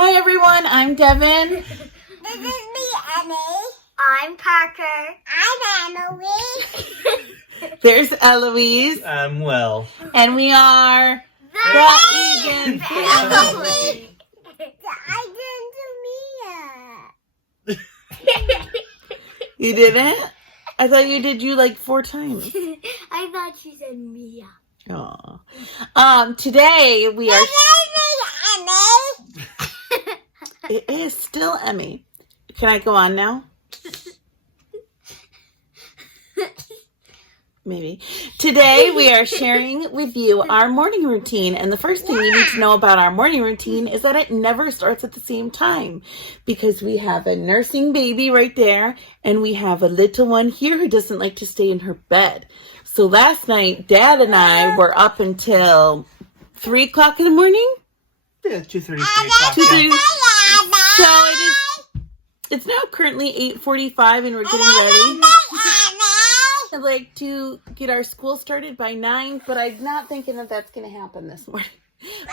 Hi everyone, I'm Devin. This is me, Emmy. I'm Parker. I'm Emily. There's Eloise. I'm Will. And we are the Egan family. You didn't? I thought you did like 4 times. I thought she said Mia. Oh. Today we are... It is still Emmy. Can I go on now? Maybe. Today we are sharing with you our morning routine. And the first thing you need to know about our morning routine is that it never starts at the same time. Because we have a nursing baby right there. And we have a little one here who doesn't like to stay in her bed. So last night, Dad and I were up until 3 o'clock in the morning. Yeah, 2:30, 3 o'clock. 2:30. So it's now currently 8:45 and we're getting ready. I'd like to get our school started by 9, but I'm not thinking that that's going to happen this morning.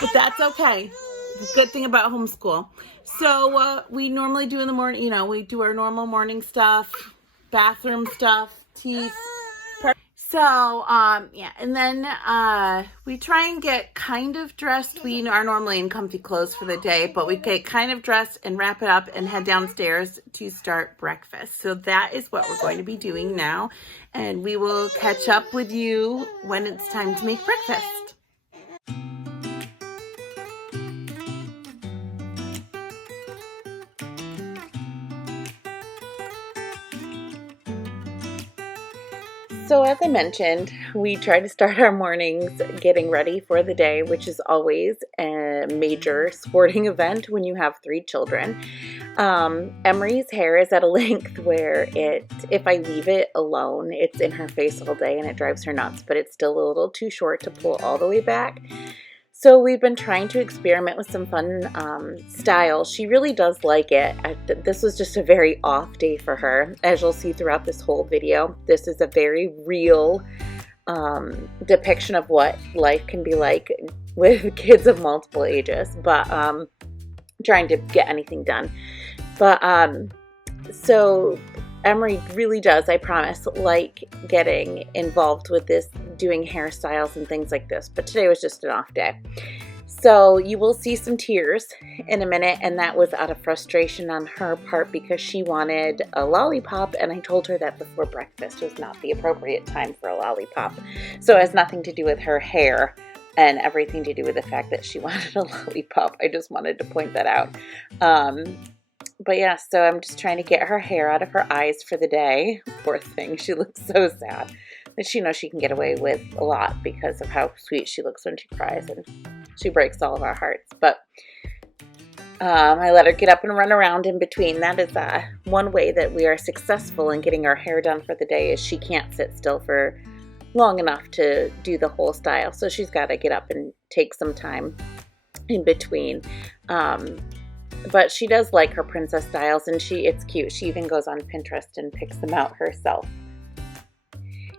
But that's okay. The good thing about homeschool. So we normally do in the morning, we do our normal morning stuff, bathroom stuff, teeth. So, and then we try and get kind of dressed. We are normally in comfy clothes for the day, but we get kind of dressed and wrap it up and head downstairs to start breakfast. So that is what we're going to be doing now, and we will catch up with you when it's time to make breakfast. So as I mentioned, we try to start our mornings getting ready for the day, which is always a major sporting event when you have 3 children. Emery's hair is at a length where if I leave it alone, it's in her face all day and it drives her nuts, but it's still a little too short to pull all the way back. So we've been trying to experiment with some fun styles. She really does like it. This was just a very off day for her. As you'll see throughout this whole video, this is a very real depiction of what life can be like with kids of multiple ages, but trying to get anything done. But so Emery really does, I promise, like getting involved with this, doing hairstyles and things like this. But today was just an off day. So you will see some tears in a minute, and that was out of frustration on her part because she wanted a lollipop, and I told her that before breakfast was not the appropriate time for a lollipop. So it has nothing to do with her hair and everything to do with the fact that she wanted a lollipop. I just wanted to point that out. But yeah, so I'm just trying to get her hair out of her eyes for the day. Poor thing, she looks so sad. But she knows she can get away with a lot because of how sweet she looks when she cries, and she breaks all of our hearts. But I let her get up and run around in between. That is one way that we are successful in getting our hair done for the day, is she can't sit still for long enough to do the whole style. So she's got to get up and take some time in between. But she does like her princess styles, and it's cute. She even goes on Pinterest and picks them out herself.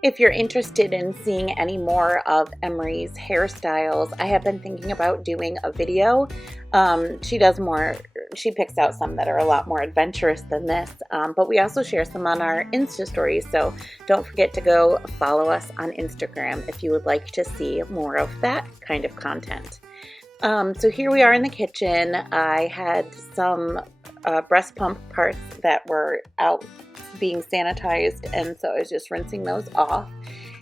If you're interested in seeing any more of Emery's hairstyles, I have been thinking about doing a video. She picks out some that are a lot more adventurous than this, but we also share some on our Insta stories, so don't forget to go follow us on Instagram if you would like to see more of that kind of content. So here we are in the kitchen. I had some breast pump parts that were out being sanitized, and so I was just rinsing those off.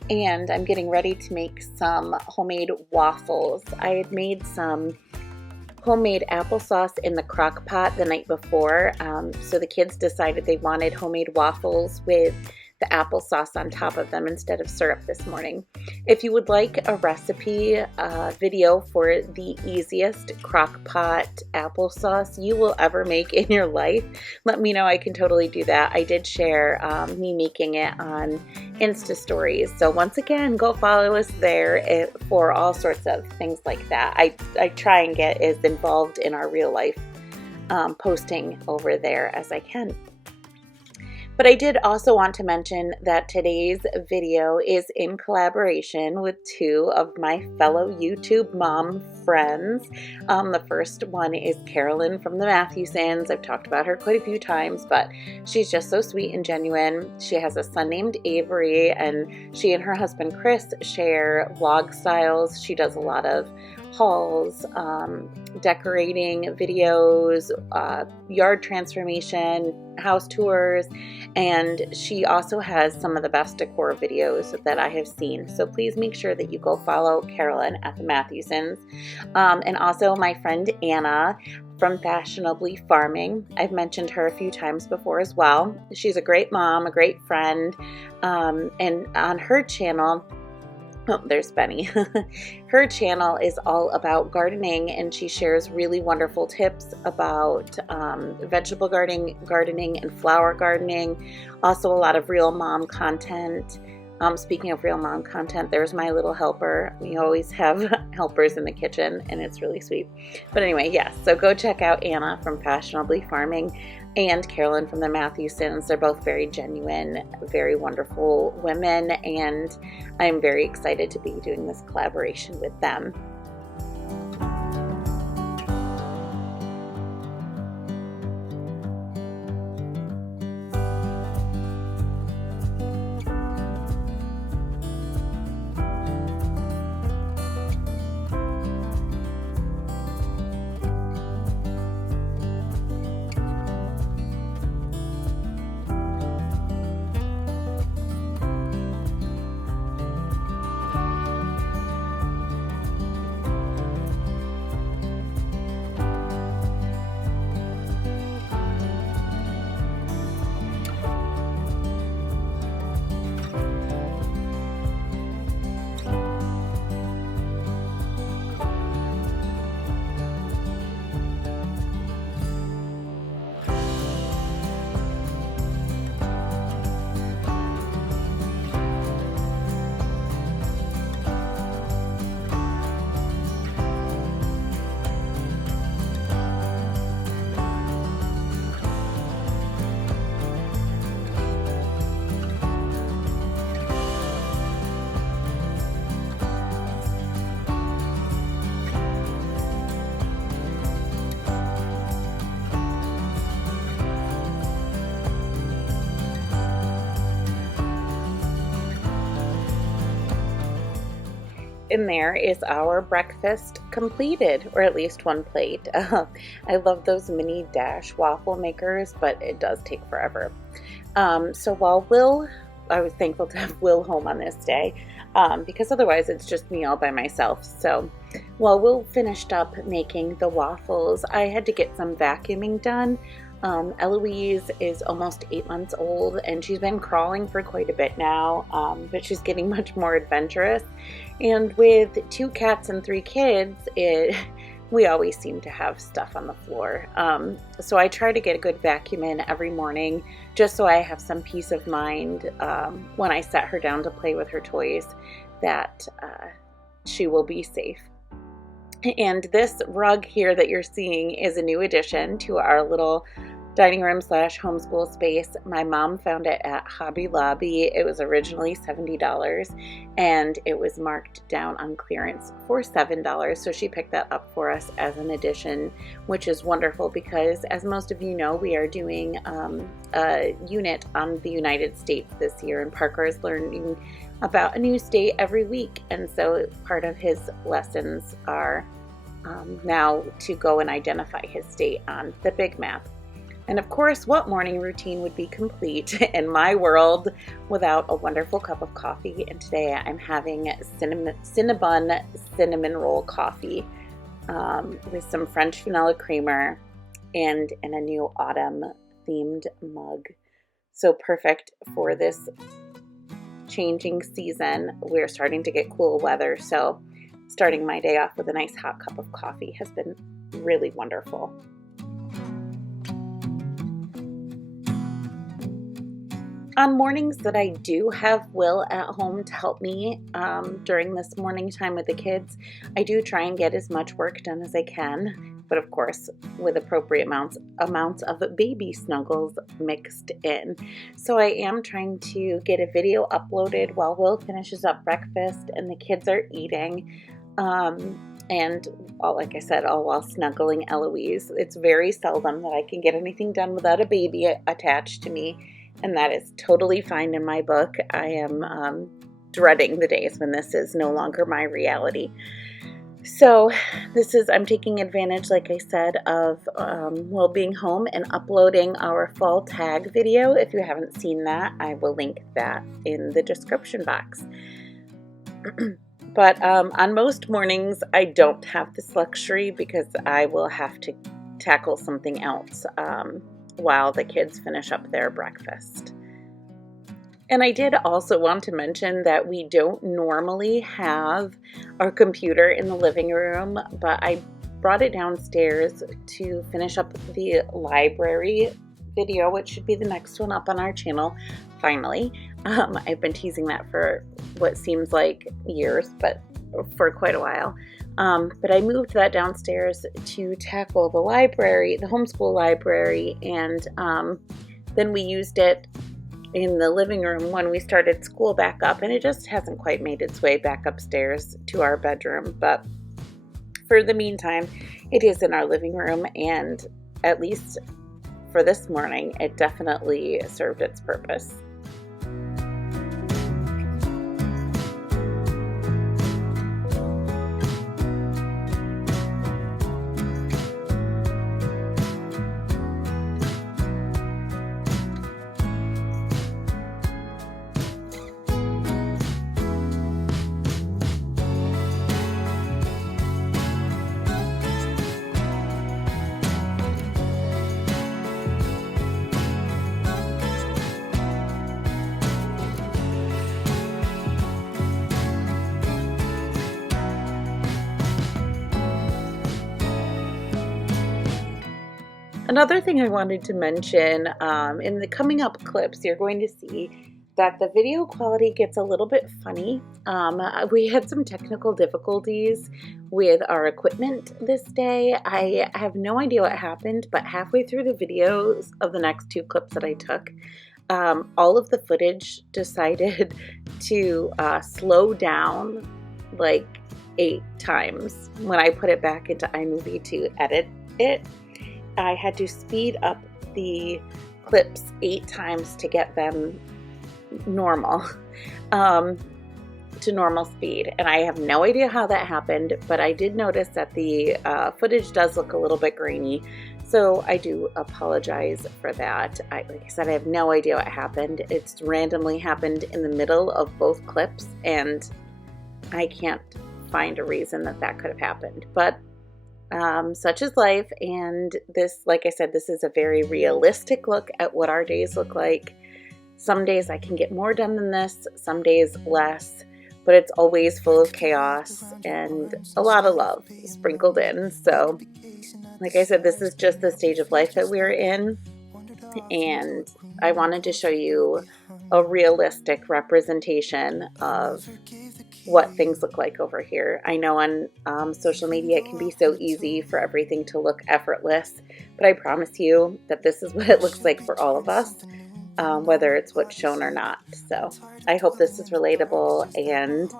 And I'm getting ready to make some homemade waffles. I had made some homemade applesauce in the crock pot the night before, so the kids decided they wanted homemade waffles with the applesauce on top of them instead of syrup this morning. If you would like a recipe video for the easiest crock pot applesauce you will ever make in your life, let me know. I can totally do that. I did share me making it on Insta stories. So once again, go follow us there for all sorts of things like that. I try and get as involved in our real life posting over there as I can. But I did also want to mention that today's video is in collaboration with two of my fellow YouTube mom friends. The first one is Carolyn from the Mathewsons. I've talked about her quite a few times, but she's just so sweet and genuine. She has a son named Avery, and she and her husband Chris share vlog styles. She does a lot of hauls, decorating videos, yard transformation, house tours, and she also has some of the best decor videos that I have seen. So please make sure that you go follow Carolyn at the Mathewsons. And also my friend Anna from Fashionably Farming. I've mentioned her a few times before as well. She's a great mom, a great friend, and on her channel, oh, there's Benny. Her channel is all about gardening, and she shares really wonderful tips about vegetable gardening and flower gardening. Also a lot of real mom content. Speaking of real mom content, there's my little helper. We always have helpers in the kitchen, and it's really sweet. But anyway, yes, so go check out Anna from Fashionably Farming and Carolyn from the Mathewsons. They're both very genuine, very wonderful women, and I'm very excited to be doing this collaboration with them. And there is our breakfast completed, or at least one plate. I love those mini dash waffle makers, but it does take forever. So while I was thankful to have Will home on this day, because otherwise it's just me all by myself. So while Will finished up making the waffles, I had to get some vacuuming done. Eloise is almost 8 months old, and she's been crawling for quite a bit now, but she's getting much more adventurous. And with 2 cats and 3 kids, we always seem to have stuff on the floor. So I try to get a good vacuum in every morning, just so I have some peace of mind when I set her down to play with her toys, that she will be safe. And this rug here that you're seeing is a new addition to our little dining room / homeschool space. My mom found it at Hobby Lobby. It was originally $70, and it was marked down on clearance for $7. So she picked that up for us as an addition, which is wonderful because, as most of you know, we are doing a unit on the United States this year, and Parker is learning about a new state every week. And so part of his lessons are now to go and identify his state on the big map. And of course, what morning routine would be complete in my world without a wonderful cup of coffee? And today I'm having cinnamon roll coffee with some French vanilla creamer and in a new autumn themed mug. So perfect for this changing season. We're starting to get cool weather, so starting my day off with a nice hot cup of coffee has been really wonderful. On mornings that I do have Will at home to help me during this morning time with the kids, I do try and get as much work done as I can. but of course with appropriate amounts of baby snuggles mixed in. So I am trying to get a video uploaded while Will finishes up breakfast and the kids are eating, and like I said, all while snuggling Eloise. It's very seldom that I can get anything done without a baby attached to me, and that is totally fine in my book. I am dreading the days when this is no longer my reality. So I'm taking advantage, like I said, of Will being home and uploading our fall tag video. If you haven't seen that, I will link that in the description box. But on most mornings, I don't have this luxury because I will have to tackle something else while the kids finish up their breakfast. And I did also want to mention that we don't normally have our computer in the living room, but I brought it downstairs to finish up the library video, which should be the next one up on our channel, finally. I've been teasing that for what seems like years, but for quite a while. But I moved that downstairs to tackle the library, the homeschool library, and then we used it in the living room when we started school back up, and it just hasn't quite made its way back upstairs to our bedroom. But for the meantime, it is in our living room, and at least for this morning, it definitely served its purpose. Another thing I wanted to mention, in the coming up clips, you're going to see that the video quality gets a little bit funny. We had some technical difficulties with our equipment this day. I have no idea what happened, but halfway through the videos of the next two clips that I took, all of the footage decided to slow down like 8 times when I put it back into iMovie to edit it. I had to speed up the clips 8 times to get them normal, to normal speed. And I have no idea how that happened, but I did notice that the footage does look a little bit grainy. So I do apologize for that. Like I said, I have no idea what happened. It's randomly happened in the middle of both clips, and I can't find a reason that could have happened. But such is life, and this, like I said, this is a very realistic look at what our days look like. Some days I can get more done than this, some days less, but it's always full of chaos and a lot of love sprinkled in. So, like I said, this is just the stage of life that we're in, and I wanted to show you a realistic representation of what things look like over here. I know on social media it can be so easy for everything to look effortless, but I promise you that this is what it looks like for all of us, whether it's what's shown or not. So I hope this is relatable and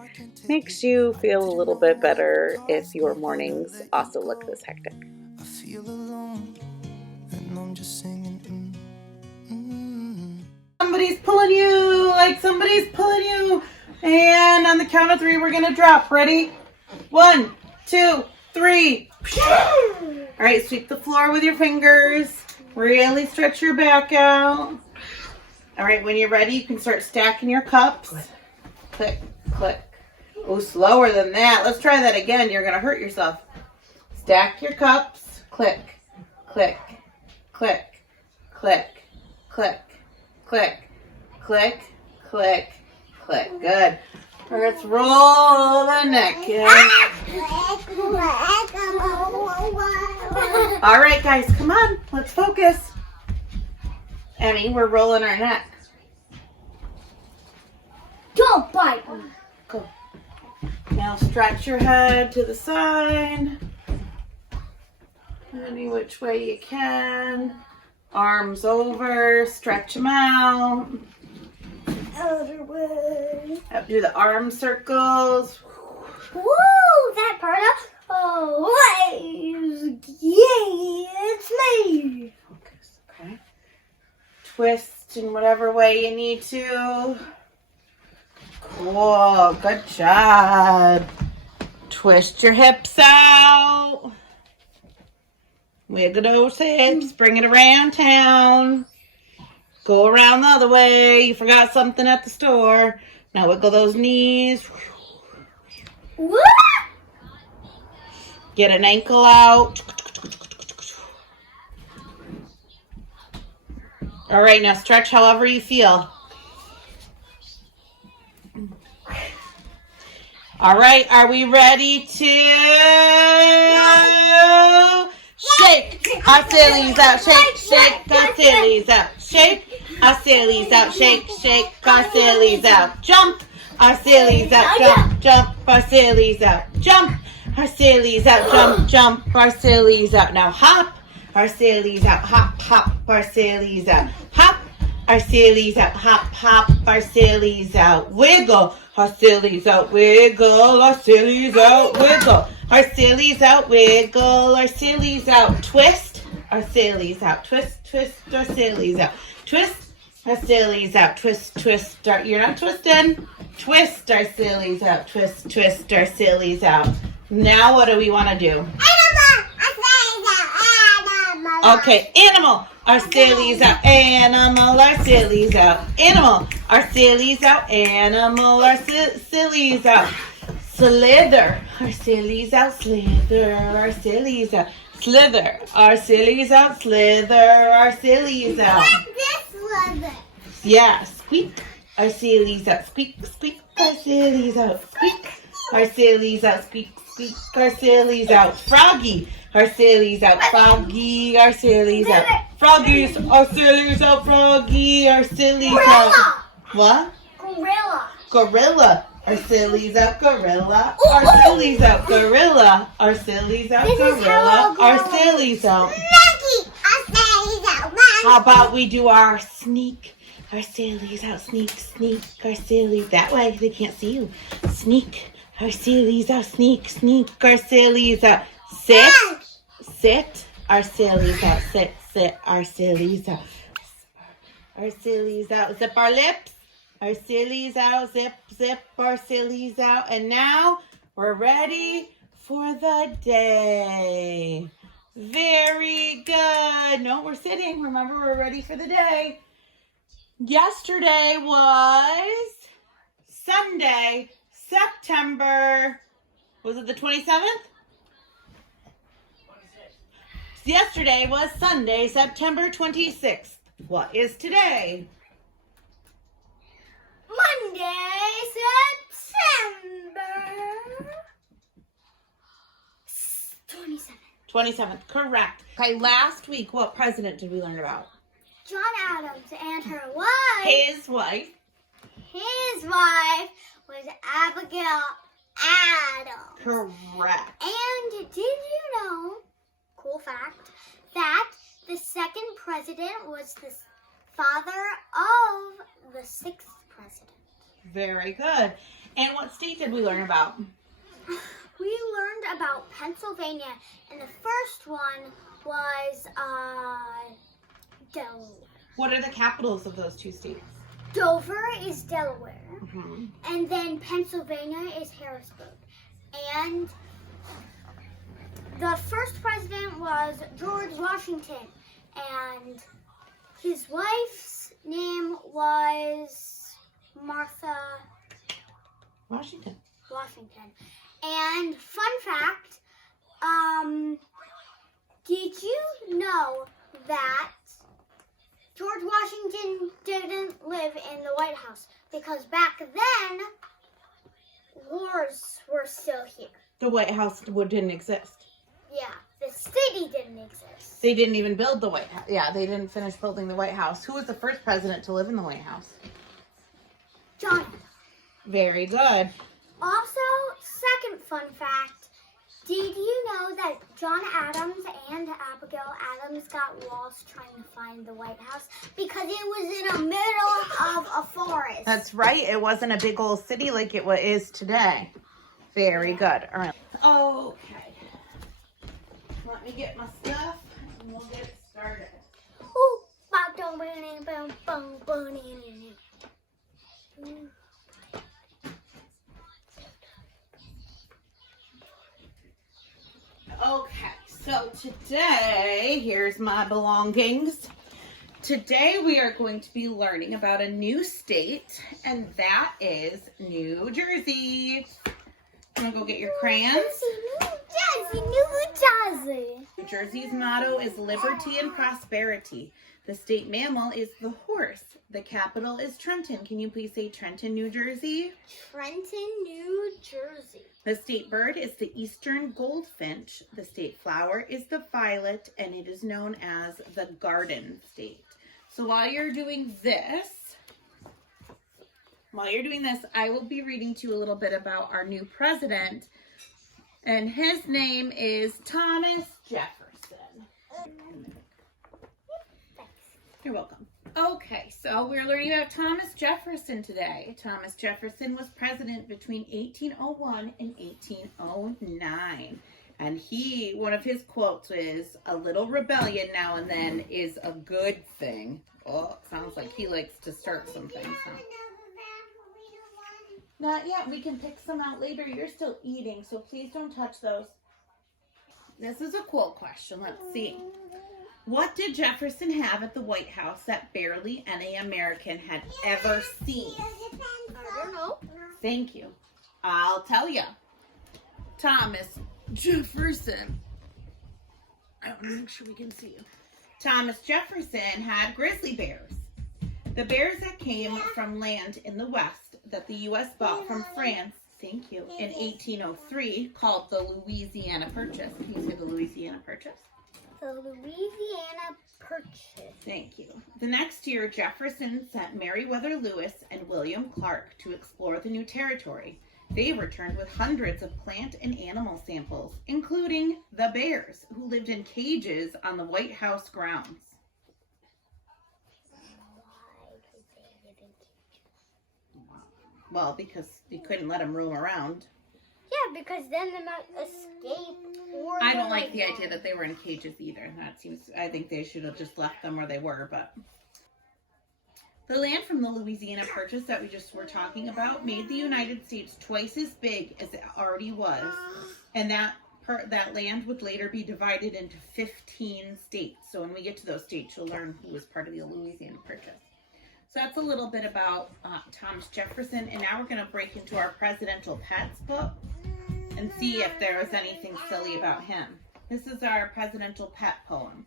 makes you feel a little bit better if your mornings also look this hectic. I feel alone, and I'm just singing. Somebody's pulling you, like somebody's pulling you. And on the count of 3, we're going to drop. Ready? 1, 2, 3. All right, sweep the floor with your fingers. Really stretch your back out. All right, when you're ready, you can start stacking your cups. Click, click. Oh, slower than that. Let's try that again. You're going to hurt yourself. Stack your cups. Click, click, click, click, click, click, click, click, click. Good. Let's roll the neck. All right, guys, come on. Let's focus. Emmy, we're rolling our neck. Don't bite me. Go. Now stretch your head to the side. Any which way you can. Arms over, stretch them out. Other way. Up, do the arm circles. Woo! That part up. Oh, yeah, it's me. Focus, okay. Twist in whatever way you need to. Cool, good job. Twist your hips out. Wiggle those hips, bring it around town. Go around the other way. You forgot something at the store. Now wiggle those knees. Woo! Get an ankle out. All right, now stretch however you feel. All right, are we ready to shake our sillies out? Shake, shake our sillies out. Shake our sillies out. Shake, shake our sillies out. Jump our sillies out. Jump, jump our sillies out. Jump our sillies out. Jump, jump our sillies out. Now hop our sillies out. Hop, hop our sillies out. Hop our sillies out. Hop, hop our sillies out. Wiggle our sillies out. Wiggle our sillies out. Wiggle our sillies out. Wiggle our sillies out. Twist our sillies out. Twist, twist our sillies out. Twist our sillies out. Twist, twist our... You're not twisting. Twist our sillies out. Twist, twist our sillies out. Now what do we want to do? Okay, animal, our sillies out, animal, our sillies out, animal, our sillies out, animal, our sillies out, slither, our sillies out, slither, our sillies out, slither, our sillies out, slither, our sillies out. Yeah, squeak, our sillies out, squeak, squeak, our sillies out, squeak, our sillies out, squeak, squeak, our sillies out, froggy. Our sillies out, froggy, our sillies out. Froggies, our sillies out, froggy, our sillies out. What? Gorilla. Gorilla, our sillies out, gorilla, our sillies out, gorilla, our sillies out, gorilla, our sillies out. How about we do our sneak, our sillies out, sneak, sneak, our sillies. That way they can't see you. Sneak, our sillies out, sneak, sneak, our sillies out. Sit. Sit our sillies out. Sit, sit our sillies out. Our sillies out. Zip our lips. Our sillies out. Zip, zip our sillies out. And now we're ready for the day. Very good. No, we're sitting. Remember, we're ready for the day. Yesterday was Sunday, September, was it the 27th? Yesterday was Sunday, September 26th. What is today? Monday, September 27th. 27th, correct. Okay, last week, what president did we learn about? John Adams and her wife. His wife. His wife was Abigail Adams. Correct. And did you know, cool fact, that the second president was the father of the sixth president? Very good. And what state did we learn about? We learned about Pennsylvania, and the first one was Delaware. What are the capitals of those two states? Dover is Delaware, Mm-hmm. and then Pennsylvania is Harrisburg. And the first president was George Washington, and his wife's name was Martha Washington. And fun fact, did you know that George Washington didn't live in the White House? Because back then, wars were still here. The White House didn't exist. Yeah, the city didn't exist. They didn't even build the White House. Yeah, they didn't finish building the White House. Who was the first president to live in the White House? John. Very good. Also, second fun fact, Did you know that John Adams and Abigail Adams got lost trying to find the White House because it was in the middle of a forest? That's right. It wasn't a big old city like it is today. Very good. All right. Okay. Let me get my stuff and we'll get started. Ooh, Okay, so today, here's my belongings. Today we are going to be learning about a new state, and that is New Jersey. You want to go get your crayons? New Jersey. New Jersey's motto is liberty and prosperity. The state mammal is the horse. The capital is Trenton. Can you please say Trenton, New Jersey? Trenton, New Jersey. The state bird is the eastern goldfinch. The state flower is the violet, and it is known as the garden state. So while you're doing this, I will be reading to you a little bit about our new president, and his name is Thomas Jefferson. You're welcome. Okay, so we're learning about Thomas Jefferson today. Thomas Jefferson was president between 1801 and 1809. And one of his quotes is, "A little rebellion now and then is a good thing." Oh, it sounds like he likes to start some things, huh? Not yet. We can pick some out later. You're still eating, so please don't touch those. This is a quote question. Let's see. What did Jefferson have at the White House that barely any American had ever seen? I don't know. Thank you. I'll tell you. Thomas Jefferson. I want to make sure we can see you. Thomas Jefferson had grizzly bears. The bears that came from land in the West that the U.S. bought from France, thank you, in 1803, called the Louisiana Purchase. Can you say the Louisiana Purchase? The Louisiana Purchase. Thank you. The next year, Jefferson sent Meriwether Lewis and William Clark to explore the new territory. They returned with hundreds of plant and animal samples, including the bears, who lived in cages on the White House grounds. Why did they live in cages? Well, because you couldn't let them roam around. Yeah, because then they might escape. I don't like the idea that they were in cages either. I think they should have just left them where they were, but. The land from the Louisiana Purchase that we just were talking about made the United States twice as big as it already was. And that land would later be divided into 15 states. So when we get to those states, you'll learn who was part of the Louisiana Purchase. So that's a little bit about Thomas Jefferson. And now we're going to break into our Presidential Pets book and see if there was anything silly about him. This is our Presidential Pet poem.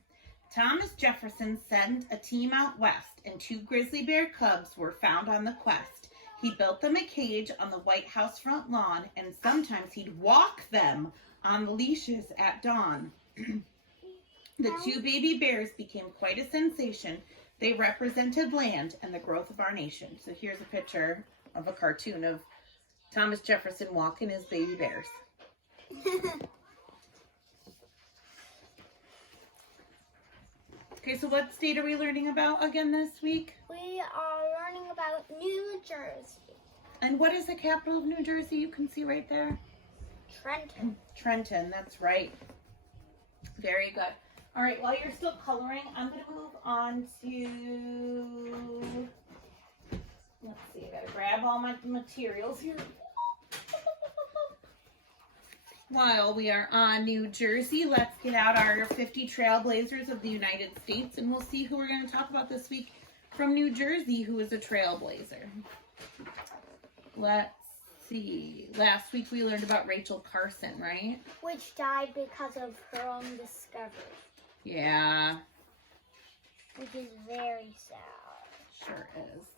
Thomas Jefferson sent a team out west, and 2 grizzly bear cubs were found on the quest. He built them a cage on the White House front lawn, and sometimes he'd walk them on the leashes at dawn. The 2 baby bears became quite a sensation. They represented land and the growth of our nation. So here's a picture of a cartoon of Thomas Jefferson walking his baby bears. Okay, so what state are we learning about again this week? We are learning about New Jersey. And what is the capital of New Jersey? You can see right there. Trenton. Trenton, that's right. Very good. All right, while you're still coloring, I'm going to move on to, let's see, I got to grab all my materials here. While we are on New Jersey, let's get out our 50 trailblazers of the United States, and we'll see who we're going to talk about this week from New Jersey who is a trailblazer. Let's see. Last week we learned about Rachel Carson, right? Which died because of her own discovery. Yeah. Which is very sad. Sure is.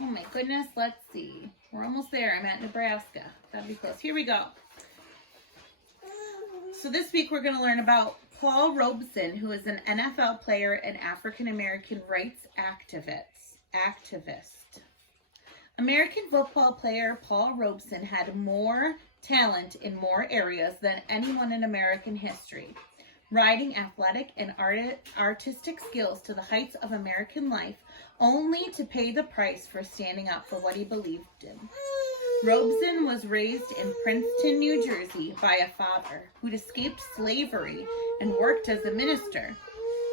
Oh my goodness, let's see. We're almost there. I'm at Nebraska. That'd be close. Here we go. So this week we're going to learn about Paul Robeson, who is an NFL player and African-American rights activist. American football player Paul Robeson had more talent in more areas than anyone in American history, riding athletic and artistic skills to the heights of American life, only to pay the price for standing up for what he believed in. Robeson was raised in Princeton, New Jersey by a father who'd escaped slavery and worked as a minister.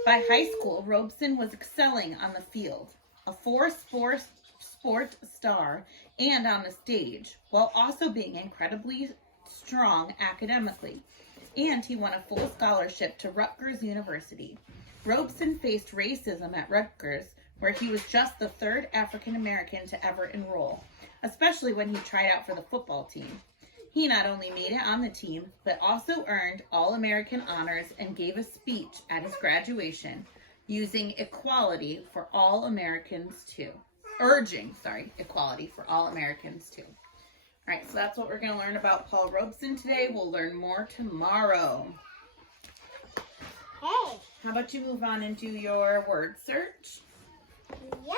By high school, Robeson was excelling on the field, a four-sport star, and on the stage, while also being incredibly strong academically. And he won a full scholarship to Rutgers University. Robeson faced racism at Rutgers, where he was just the third African American to ever enroll, especially when he tried out for the football team. He not only made it on the team, but also earned All-American honors and gave a speech at his graduation using equality for all Americans too. Urging equality for all Americans too. All right, so that's what we're going to learn about Paul Robeson today. We'll learn more tomorrow. Hey. How about you move on and do your word search? Yep.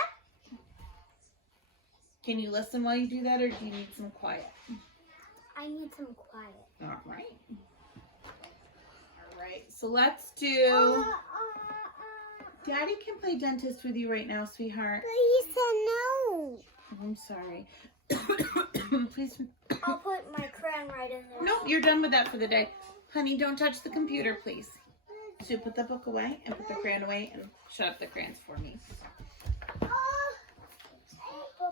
Can you listen while you do that, or do you need some quiet? I need some quiet. All right. All right, so let's do... Daddy can play dentist with you right now, sweetheart. But he said no. I'm sorry. Please. I'll put my crayon right in there. Nope, you're done with that for the day. Honey, don't touch the computer, please. So put the book away and put the crayon away and shut up the crayons for me. But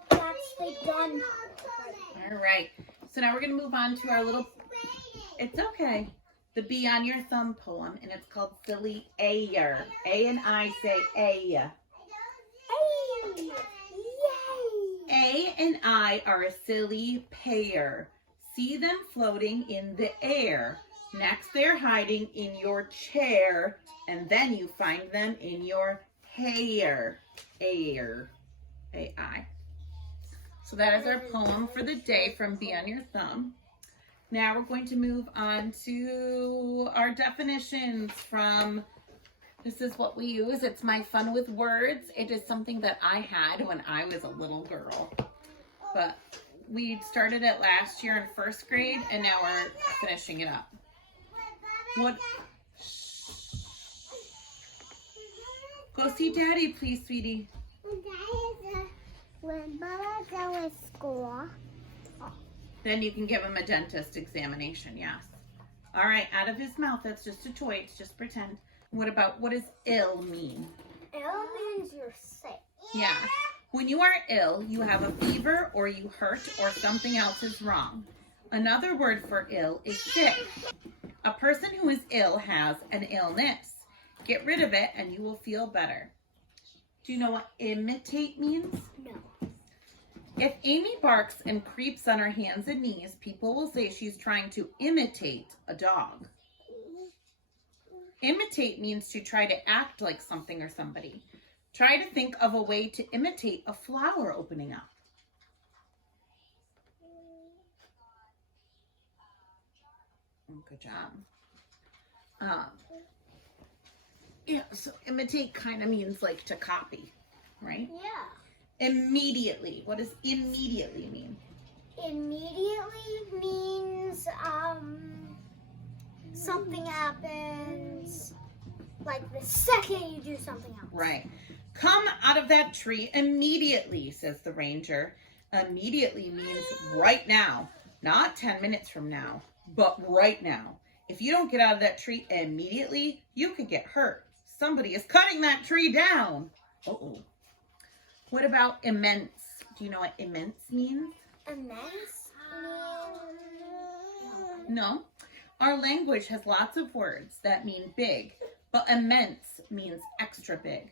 that's the done. All right. So now we're going to move on to our little... It's okay. The Bee on Your Thumb poem, and it's called Silly Ayer. A and I say A. A and I are a silly pair. See them floating in the air. Next they're hiding in your chair, and then you find them in your hair. Ayer. A-I. So that is our poem for the day from Bee on Your Thumb. Now we're going to move on to our definitions from, this is what we use. It's my fun with words. It is something that I had when I was a little girl. But we started it last year in first grade, and now we're finishing it up. What? Go see Daddy, please, sweetie. When Baba goes to school. Then you can give him a dentist examination, yes. All right, out of his mouth, that's just a toy. It's just pretend. What does ill mean? Ill means you're sick. Yeah. When you are ill, you have a fever or you hurt or something else is wrong. Another word for ill is sick. A person who is ill has an illness. Get rid of it and you will feel better. Do you know what imitate means? No. If Amy barks and creeps on her hands and knees, people will say she's trying to imitate a dog. Imitate means to try to act like something or somebody. Try to think of a way to imitate a flower opening up. Good job. Yeah, so imitate kind of means like to copy, right? Yeah. Immediately. What does immediately mean? Immediately means something happens like the second you do something else. Right. Come out of that tree immediately, says the ranger. Immediately means right now, not 10 minutes from now, but right now. If you don't get out of that tree immediately, you could get hurt. Somebody is cutting that tree down. Uh-oh. What about immense? Do you know what immense means? Immense means... No. Our language has lots of words that mean big, but immense means extra big.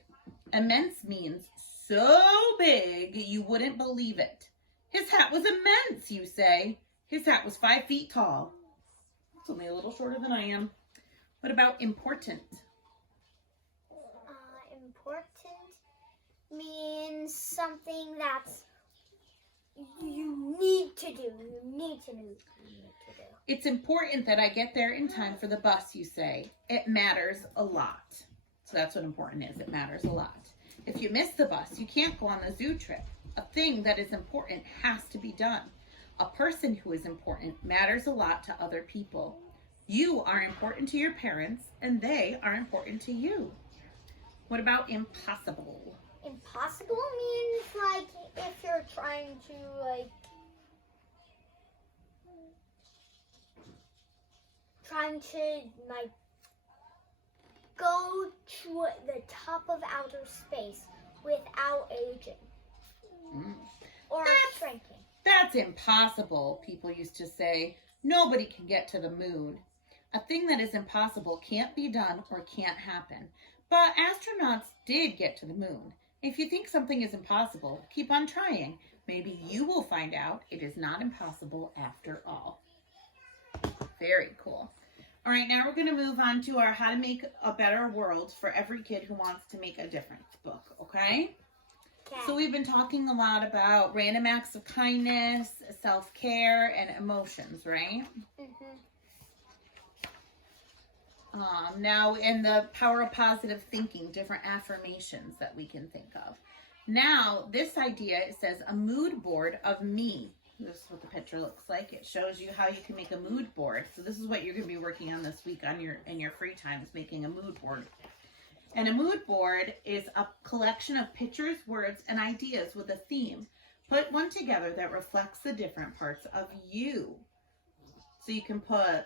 Immense means so big you wouldn't believe it. His hat was immense, you say. His hat was 5 feet tall. It's only a little shorter than I am. What about important? Important means something that's you need to do. You need to do. It's important that I get there in time for the bus, you say. It matters a lot. So that's what important is. It matters a lot. If you miss the bus, you can't go on the zoo trip. A thing that is important has to be done. A person who is important matters a lot to other people. You are important to your parents, and they are important to you. What about impossible? Impossible means like if you're trying to go to the top of outer space without aging or shrinking. That's impossible, people used to say. Nobody can get to the moon. A thing that is impossible can't be done or can't happen. But astronauts did get to the moon. If you think something is impossible, keep on trying. Maybe you will find out it is not impossible after all. Very cool. All right, now we're going to move on to our How to Make a Better World for Every Kid Who Wants to Make a Difference book, okay? So we've been talking a lot about random acts of kindness, self-care, and emotions, right? Now, in the power of positive thinking, different affirmations that we can think of. Now, this idea, it says a mood board of me. This is what the picture looks like. It shows you how you can make a mood board. So this is what you're going to be working on this week on in your free time, is making a mood board. And a mood board is a collection of pictures, words, and ideas with a theme. Put one together that reflects the different parts of you. So you can put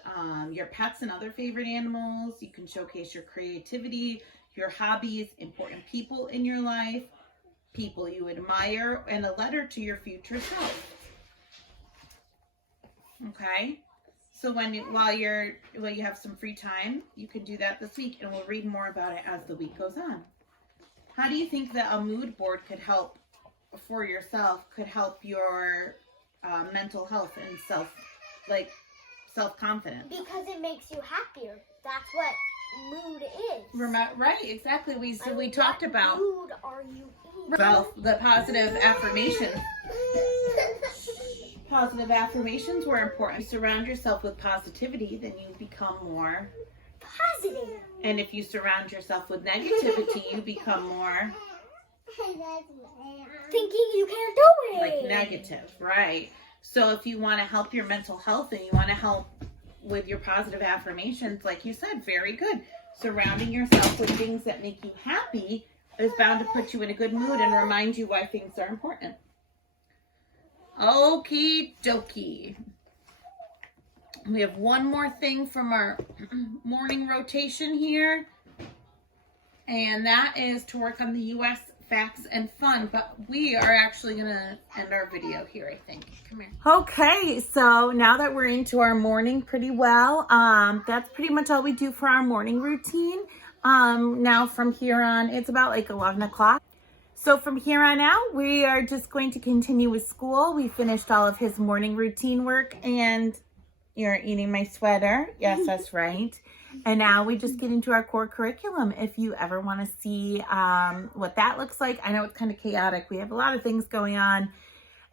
your pets and other favorite animals. You can showcase your creativity, your hobbies, important people in your life, people you admire, and a letter to your future self. Okay? So while you have some free time, you can do that this week, and we'll read more about it as the week goes on. How do you think that a mood board could help for yourself, could help your mental health and self-confidence? Because it makes you happier. That's what mood is. Right, exactly. We talked about mood are you in? the positive affirmations. Positive affirmations were important. If you surround yourself with positivity, then you become more positive. And if you surround yourself with negativity, you become more thinking you can't do it. Like negative, right? So if you want to help your mental health and you want to help with your positive affirmations, like you said, very good. Surrounding yourself with things that make you happy is bound to put you in a good mood and remind you why things are important. Okie dokie. We have one more thing from our morning rotation here. And that is to work on the U.S. facts and fun. But we are actually going to end our video here, I think. Come here. Okay, so now that we're into our morning pretty well, that's pretty much all we do for our morning routine. Now from here on, it's about like 11 o'clock. So from here on out, we are just going to continue with school. We finished all of his morning routine work, and you're eating my sweater. Yes, that's right. And now we just get into our core curriculum. If you ever want to see what that looks like, I know it's kind of chaotic. We have a lot of things going on,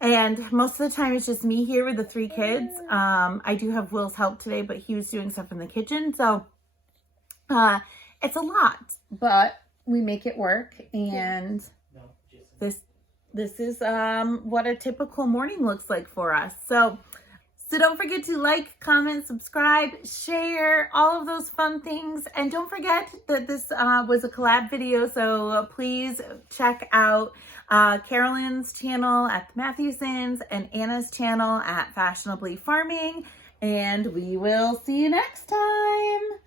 and most of the time it's just me here with the 3 kids. I do have Will's help today, but he was doing stuff in the kitchen. So it's a lot, but we make it work. And this is what a typical morning looks like for us. So don't forget to like, comment, subscribe, share, all of those fun things. And don't forget that this was a collab video. So please check out Carolyn's channel at the Mathewsons and Anna's channel at Fashionably Farming. And we will see you next time.